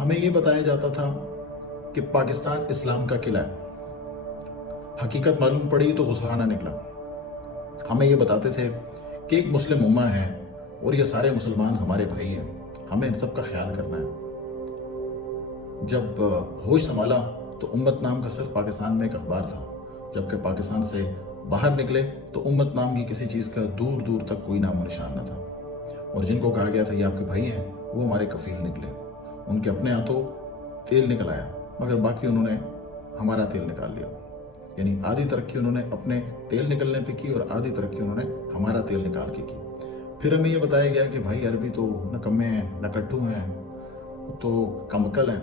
ہمیں یہ بتایا جاتا تھا کہ پاکستان اسلام کا قلعہ ہے. حقیقت معلوم پڑی تو غصہانہ نکلا. ہمیں یہ بتاتے تھے کہ ایک مسلم امہ ہے اور یہ سارے مسلمان ہمارے بھائی ہیں, ہمیں ان سب کا خیال کرنا ہے. جب ہوش سنبھالا تو امت نام کا صرف پاکستان میں ایک اخبار تھا, جبکہ پاکستان سے باہر نکلے تو امت نام کی کسی چیز کا دور دور تک کوئی نام و نشان نہ تھا. اور جن کو کہا گیا تھا یہ آپ کے بھائی ہیں, وہ ہمارے کفیل نکلے. ان کے اپنے ہاتھوں تیل نکل آیا, مگر باقی انہوں نے ہمارا تیل نکال لیا. یعنی آدھی ترقی انہوں نے اپنے تیل نکلنے پہ کی اور آدھی ترقی انہوں نے ہمارا تیل نکال کے کی. پھر ہمیں یہ بتایا گیا کہ بھائی عربی تو نکمے ہیں, نکٹو ہیں, تو کمکل ہیں,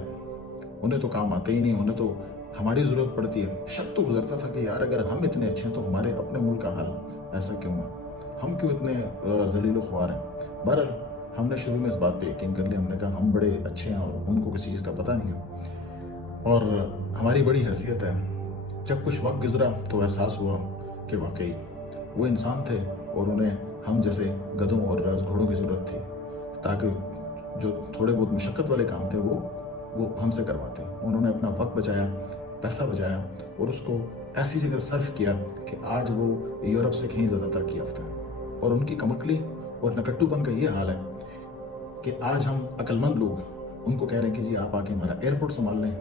انہیں تو کام آتے ہی نہیں, انہیں تو ہماری ضرورت پڑتی ہے. شک تو گزرتا تھا کہ یار اگر ہم اتنے اچھے ہیں تو ہمارے اپنے ملک کا حال ایسا کیوں ہے, ہم کیوں اتنے ذلیل و خوار ہیں. بہرحال ہم نے شروع میں اس بات پہ یقین کر لیا. ہم نے کہا ہم بڑے اچھے ہیں اور ان کو کسی چیز کا پتہ نہیں ہے, اور ہماری بڑی حیثیت ہے. جب کچھ وقت گزرا تو احساس ہوا کہ واقعی وہ انسان تھے اور انہیں ہم جیسے گدھوں اور گھوڑوں کی ضرورت تھی, تاکہ جو تھوڑے بہت مشقت والے کام تھے وہ ہم سے کرواتے. انہوں نے اپنا وقت بچایا, پیسہ بچایا اور اس کو ایسی جگہ صرف کیا کہ آج وہ یورپ سے کہیں زیادہ ترقی یافتہ ہے. اور ان کی کمکلی اور نکٹو پن کا یہ حال ہے کہ آج ہم عقل مند لوگ ان کو کہہ رہے ہیں کہ جی آپ آ کے ہمارا ایئرپورٹ سنبھال لیں,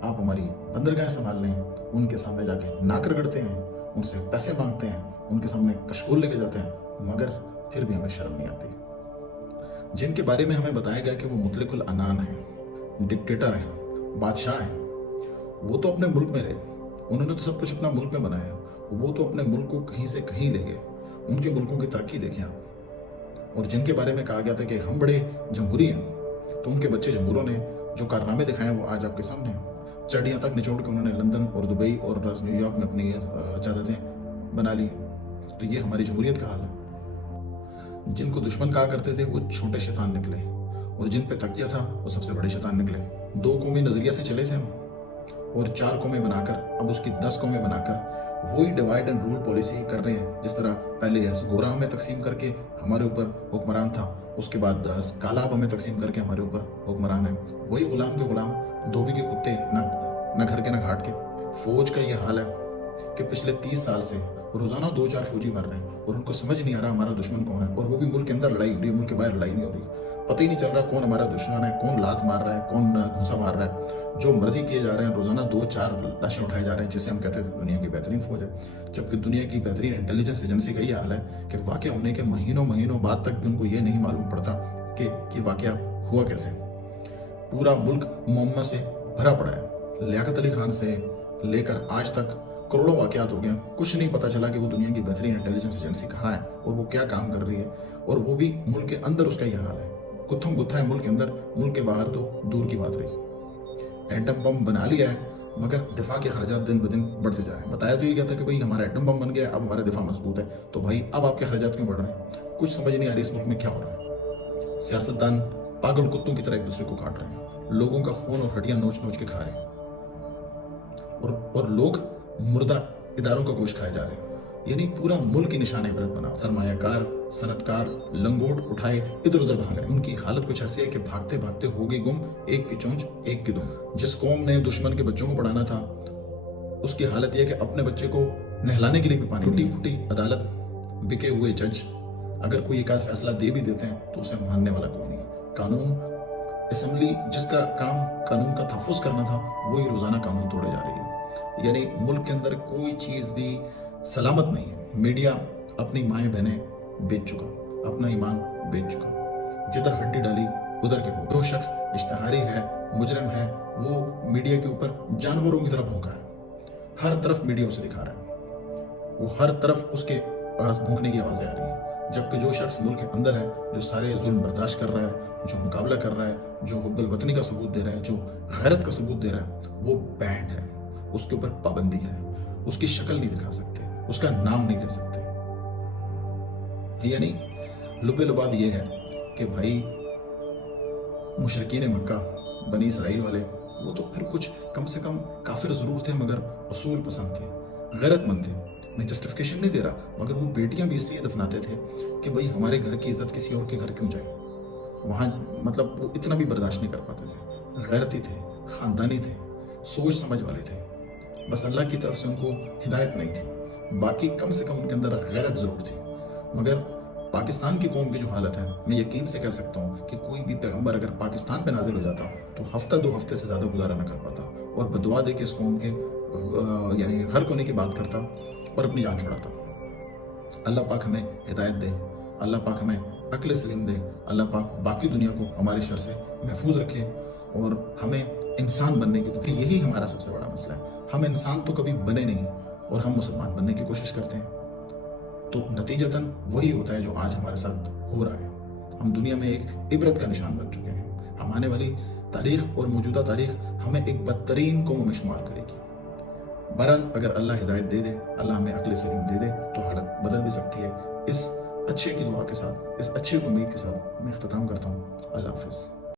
آپ ہماری بندرگاہیں سنبھال لیں. ان کے سامنے جا کے ناک رگڑتے ہیں, ان سے پیسے مانگتے ہیں, ان کے سامنے کشکول لے کے جاتے ہیں, مگر پھر بھی ہمیں شرم نہیں آتی. جن کے بارے میں ہمیں بتایا گیا کہ وہ مطلق العنان ہیں, ڈکٹیٹر ہیں, بادشاہ ہیں, وہ تو اپنے ملک میں رہے, انہوں نے تو سب کچھ اپنا ملک میں بنایا, وہ تو اپنے ملک کو کہیں سے کہیں لے گئے. ان کے ملکوں کی ترقی دیکھیں آپ. اور جن کے بارے میں کہا گیا تھا کہ ہم بڑے جمہوری ہیں, تو ان کے بچے جمہوروں نے جو کارنامے دکھائے ہیں وہ آج آپ کے سامنے ہیں. چڑیاں تک نچوڑ کے انہوں نے لندن اور دبئی اور نیو یارک میں اپنی جائیدادیں بنا لی. تو یہ ہماری جمہوریت کا حال ہے. جن کو دشمن کہا کرتے تھے وہ چھوٹے شیطان نکلے, اور جن پہ تکیہ تھا وہ سب سے بڑے شیطان نکلے. 2 قومی نظریہ سے چلے تھے ہم, اور 4 قومیں بنا کر اب اس کی 10 قومیں بنا کر وہی ڈیوائڈ اینڈ رول پالیسی کر رہے ہیں. جس طرح پہلے گورا ہمیں تقسیم کر کے ہمارے اوپر حکمران تھا, اس کے بعد کالاب ہمیں تقسیم کر کے ہمارے اوپر حکمران ہے. وہی غلام کے غلام, دھوبی کے کتے, نہ گھر کے نہ گھاٹ کے. فوج کا یہ حال ہے کہ پچھلے 30 سال سے روزانہ 2-4 فوجی مر رہے ہیں, اور ان کو سمجھ نہیں آ رہا ہمارا دشمن کون ہے. اور وہ بھی ملک کے اندر لڑائی ہو رہی ہے, ملک کے باہر لڑائی نہیں ہو رہی. پتہ ہی نہیں چل رہا کون ہمارا دشمن ہے, کون لات مار رہا ہے, کون گھونسا مار رہا ہے. جو مرضی کیے جا رہے ہیں, روزانہ 2-4 لاشیں اٹھائے جا رہے ہیں, جسے ہم کہتے ہیں دنیا کی بہترین فوج ہے. جبکہ دنیا کی بہترین انٹیلیجنس ایجنسی کا یہ حال ہے کہ واقعہ ہونے کے مہینوں بعد تک بھی ان کو یہ نہیں معلوم پڑتا کہ واقعہ ہوا کیسے. پورا ملک معمہ سے بھرا پڑا ہے. لیاقت علی خان سے لے کر آج تک کروڑوں واقعات ہو گئے, کچھ نہیں پتا چلا کہ وہ دنیا کی بہترین انٹیلیجنس ایجنسی کہاں ہے اور وہ کیا کام کر رہی ہے. اور وہ بھی ملک کے اندر اس کا یہ حال ہے. گتھم گتھا ہے ملک کے اندر, ملک کے باہر تو دور کی بات رہی. ایٹم بم بنا لیا ہے, مگر دفاع کے خرچات دن بدن بڑھتے جا رہے ہیں. بتایا تو یہ گیا تھا کہ بھائی ہمارا ایٹم بم بن گیا, اب ہمارا دفاع مضبوط ہے. تو بھائی اب آپ کے خرچات کیوں بڑھ رہے ہیں؟ کچھ سمجھ نہیں آ رہی اس ملک میں کیا ہو رہا ہے. سیاستدان پاگل کتوں کی طرح ایک دوسرے کو کاٹ رہے ہیں, لوگوں کا خون اور ہڈیاں نوچ نوچ کے کھا رہے ہیں, اور لوگ مردہ اداروں کا گوشت کھائے جا رہے ہیں. یعنی پورا ملک ہی نشان عبرت بنا. سرمایہ کار, صنعت کار لنگوٹ اٹھائے ادھر ادھر بھاگ رہے ہیں. ان کی حالت کچھ ایسی ہے کہ بھاگتے بھاگتے ہو گئی گم, ایک کی چونچ ایک کی دم. جس قوم نے دشمن کے بچوں کو پڑھانا تھا, اس کی حالت یہ کہ اپنے بچے کو نہلانے کے لیے بھی پانی. ٹوٹی پھوٹی عدالت, بکے ہوئے جج, اگر کوئی ایک آدھ فیصلہ دے بھی دیتے ہیں تو اسے ماننے والا کوئی نہیں. قانون اسمبلی جس کا کام قانون کا تحفظ کرنا تھا, وہی روزانہ قانون توڑے جا رہی ہے. یعنی ملک کے اندر کوئی چیز بھی سلامت نہیں ہے. میڈیا اپنی مائیں بہنیں بیچ چکا, اپنا ایمان بیچ چکا. جدھر ہڈی ڈالی ادھر کے ہو. جو شخص اشتہاری ہے, مجرم ہے, وہ میڈیا کے اوپر جانوروں کی طرف بھونکا ہے. ہر طرف میڈیا اسے دکھا رہا ہے, وہ ہر طرف اس کے بھونکنے کی آوازیں آ رہی ہیں. جبکہ جو شخص ملک کے اندر ہے, جو سارے ظلم برداشت کر رہا ہے, جو مقابلہ کر رہا ہے, جو حب الوطنی کا ثبوت دے رہا ہے, جو غیرت کا ثبوت دے رہا ہے, وہ بینڈ ہے. اس کے اوپر پابندی ہے. اس کی شکل نہیں دکھا سکتے, اس کا نام نہیں لے سکتے. یعنی لب لباب یہ ہے کہ بھائی مشرکین مکہ, بنی اسرائیل والے, وہ تو پھر کچھ کم سے کم کافر ضرور تھے, مگر اصول پسند تھے, غیرت مند تھے. میں جسٹیفیکیشن نہیں دے رہا, مگر وہ بیٹیاں بھی اس لیے دفناتے تھے کہ بھئی ہمارے گھر کی عزت کسی اور کے گھر کیوں جائے. وہاں مطلب وہ اتنا بھی برداشت نہیں کر پاتے تھے. غیرتی تھے، خاندانی تھے، سوچ سمجھ والے تھے، بس اللہ کی طرف سے ان کو ہدایت نہیں تھی، باقی کم سے کم ان کے اندر غیرت ضرور تھی۔ مگر پاکستان کی قوم کی جو حالت ہے، میں یقین سے کہہ سکتا ہوں کہ کوئی بھی پیغمبر اگر پاکستان پہ نازل ہو جاتا تو ہفتہ 2 ہفتے سے زیادہ گزارا نہ کر پاتا، اور بدعا دے کے اس قوم کے یعنی غرق ہونے کی بات کرتا اور اپنی جان چھڑاتا۔ اللہ پاک ہمیں ہدایت دے، اللہ پاک ہمیں عقل سلیم دے، اللہ پاک باقی دنیا کو ہمارے شر سے محفوظ رکھے، اور ہمیں انسان بننے کی، کیونکہ یہی ہمارا سب سے بڑا مسئلہ ہے، ہم انسان تو کبھی بنے نہیں اور ہم مسلمان بننے کی کوشش کرتے ہیں، تو نتیجتاً وہی ہوتا ہے جو آج ہمارے ساتھ ہو رہا ہے۔ ہم دنیا میں ایک عبرت کا نشان بن چکے ہیں، ہم آنے والی تاریخ اور موجودہ تاریخ ہمیں ایک بدترین قوم میں شمار کرے گی۔ بہرحال اگر اللہ ہدایت دے دے، اللہ ہمیں عقل سلیم دے دے تو حالت بدل بھی سکتی ہے۔ اس اچھے کی دعا کے ساتھ، اس اچھے کی امید کے ساتھ میں اختتام کرتا ہوں۔ اللہ حافظ۔